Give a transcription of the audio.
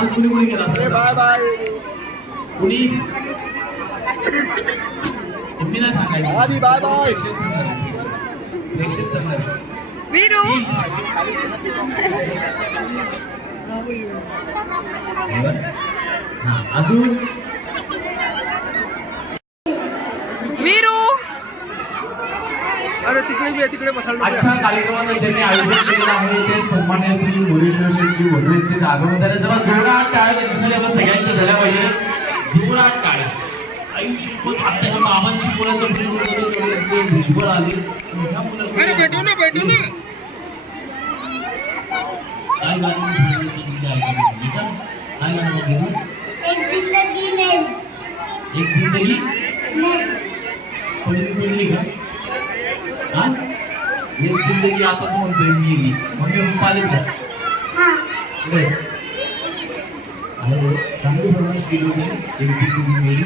आज कुणी कुणी गेला बाय बाय. कुणी तुम्ही नाही सांगायचं बाय बाय. प्रेक्षक सांगणार वीरू हा अजून वीरू अरे तिकडे बसायला आजच्या कार्यक्रमाचं ज्यांनी आयोजन केलेलं आहे ते सन्मान्य श्री मोरेश्वर शेट्टी वडूळचे आगमन झाले. जरा जोरात टाळ्या त्यांच्यासाठी आपण सगळ्यांच्या झाल्या पाहिजे. जोरात टाळ्या. आई शिकवत आता बाबांशी बोलायचं त्यांचे भुजबळ आले. अरे भेटू ना काय गाणं सांगितलं आहे का बेटा? काय गाणं बघितलं? एक जिंदगी पडली का? हा एक जिंदगी आताच म्हणतोय मी गेली मम्मी पाहिली का? चांगली फरमाईश केली होती एक जिंदगी मेली.